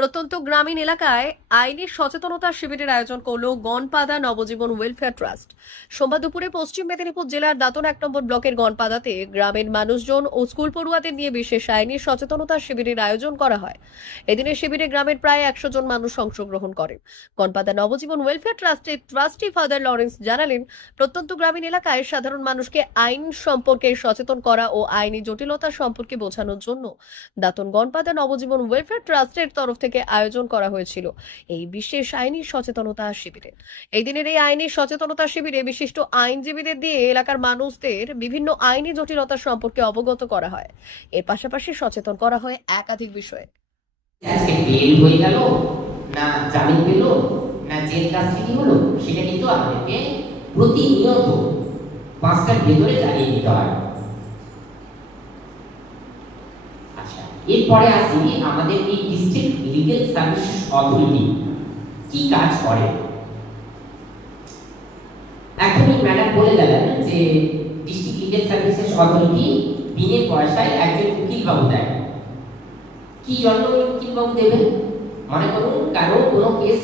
প্রত্যন্ত গ্রামীণ এলাকায় আইনি সচেতনতা শিবিরের আয়োজন করল গনপাদা নবজীবন ওয়েলফেয়ার ট্রাস্ট। সোমবার দুপুরে পশ্চিম মেদিনীপুর জেলার দাতন এক নম্বর ব্লকের গনপাদাতে গ্রামের মানুষজন ও স্কুল পড়ুয়াদের নিয়ে বিশেষ আইনি সচেতনতা শিবিরের আয়োজন করা হয়। এদিনের শিবিরে গ্রামের প্রায় একশো জন মানুষ অংশগ্রহণ করেন। গনপাদা নবজীবন ওয়েলফেয়ার ট্রাস্টের ট্রাস্টি ফাদার লরেন্স জানালেন, প্রত্যন্ত গ্রামীণ এলাকায় সাধারণ মানুষকে আইন সম্পর্কে সচেতন করা ও আইনি জটিলতা সম্পর্কে বোঝানোর জন্য দাতন গণপাতা নবজীবন ওয়েলফেয়ার ট্রাস্টের তরফ থেকে আয়োজন করা হয়েছিল এই বিশেষ আইনি সচেতনতা শিবিরে। এই দিনের এই আইনি সচেতনতা শিবিরে বিশিষ্ট আইনজীবীদের দিয়ে এলাকার মানুষদের বিভিন্ন আইনি জটিলতা সম্পর্কে অবগত করা হয়। এর পাশাপাশি সচেতন করা হয় একাধিক বিষয়ে। প্রতিনিয়ত পাঁচটার ভেতরে জানিয়ে দিতে হয়। এরপরে আসি আমাদের এই ডিস্ট্রিক্ট লিগেল সার্ভিস অথরিটি কি কাজ করে? এখনই ম্যাডাম বলে গেলেন যে ডিস্ট্রিক্ট লিগেল সার্ভিসেস অথরিটি বিনে পয়সায় একজন উকিল বাবু দেয়। কি জন্য উকিল বাবু দেবেন মনে করুন কারও কোনো কেস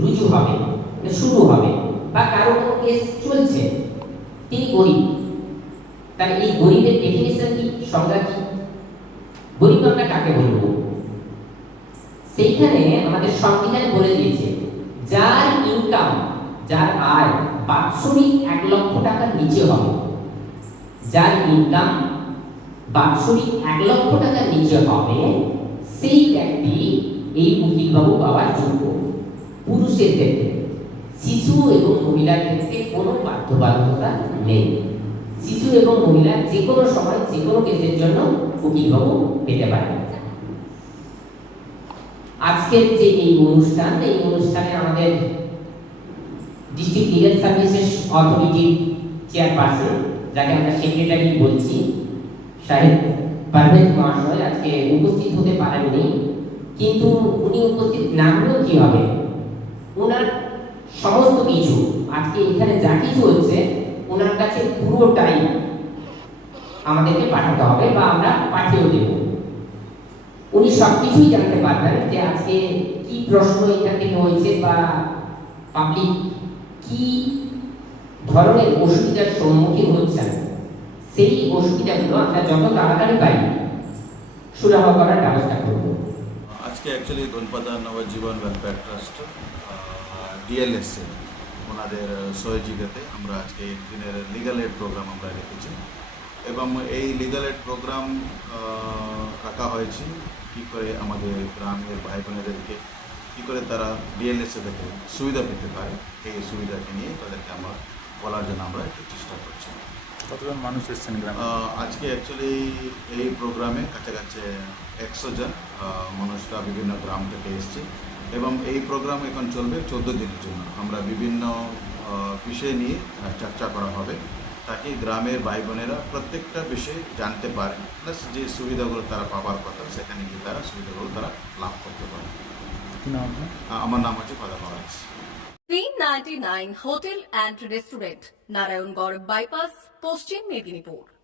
রুজু হবে মানে শুরু হবে, বা কারও কোনো কেস চলছে। তিনি গরিব। তাহলে এই গরিবের ডেফিনেশন কি? সংজ্ঞা কি? আমরা কাকে বলব? সেইখানে আমাদের সংবিধান বলে দিয়েছে, যার ইনকাম যার আয় বাৎসরিক এক লক্ষ টাকার নিচে হবে। যার ইনকাম বাৎসরিক এক লক্ষ টাকার নিচে হবে, সেই ব্যক্তি এই উকিলবাবু পাওয়ার যোগ্য। পুরুষের ক্ষেত্রে, শিশু এবং মহিলার ক্ষেত্রে কোনো বাধ্যবাধকতা নেই। শিশু এবং মহিলা যে কোনো সময়, যে কোনো কেসের জন্য উকিলবাবু পেতে পারে আজকের যে এই অনুষ্ঠান, এই অনুষ্ঠানে আমাদের ডিস্ট্রিক্ট লিগাল সার্ভিসেস অথরিটির চেয়ারপারসন যাকে আমরা সেক্রেটারি বলছি, সাহেব পারভেজ মহাশয় আজকে উপস্থিত হতে পারেননি, কিন্তু উনি উপস্থিত না হলেও কি হবে? ওনার সমস্ত কিছু, আজকে এখানে যা কিছু হচ্ছে ওনার পুরোটাই আমাদেরকে পাঠাতে হবে বা আমরা পাঠিয়েও দেব। উনি সব সবকিছুই জানতে পারবেন যে আজকে কি প্রশ্ন এখান হয়েছে বা পাবলিক কি ধরনের অসুবিধার সম্মুখীন হচ্ছেন। সেই অসুবিধাগুলো আমরা যত তাড়াতাড়ি পাই সুরাহ করার ব্যবস্থা করব। আজকে actually Ganapada Nabajiban welfare trust DLSA ওনাদের সহযোগিতাতে আমরা আজকে এই দিনের লিগাল এড প্রোগ্রাম আমরা রেখেছি। এবং এই লিগাল এড প্রোগ্রাম রাখা হয়েছে কী করে আমাদের গ্রামের ভাই বোনেদেরকে কী করে তারা ডিএলএসএ থেকে সুবিধা পেতে পারে এই সুবিধাকে নিয়ে তাদেরকে আমরা বলার জন্য আমরা একটু চেষ্টা করছি। কতজন মানুষ এসেছেন গ্রামে? আজকে অ্যাকচুয়ালি এই প্রোগ্রামে কাছাকাছি একশো জন মানুষরা বিভিন্ন গ্রাম থেকে এসছে। এবং এই প্রোগ্রাম এখন চলবে চোদ্দ দিনের জন্য। আমরা বিভিন্ন আহ, বিষয় নিয়ে চর্চা করা হবে। তাকে গ্রামের ভাই বোনেরা প্রত্যেকটা বিষয়ে জানতে পারে। প্লাস যে সুবিধাগুলো তারা পাওয়ার কথা সেখানে গিয়ে তারা সুবিধাগুলো তারা লাভ করতে পারে। কি নাম আপনার? আহ, আমার নাম হচ্ছে ninety nine hotel and restaurant Narayangarh bypass Paschim Medinipur.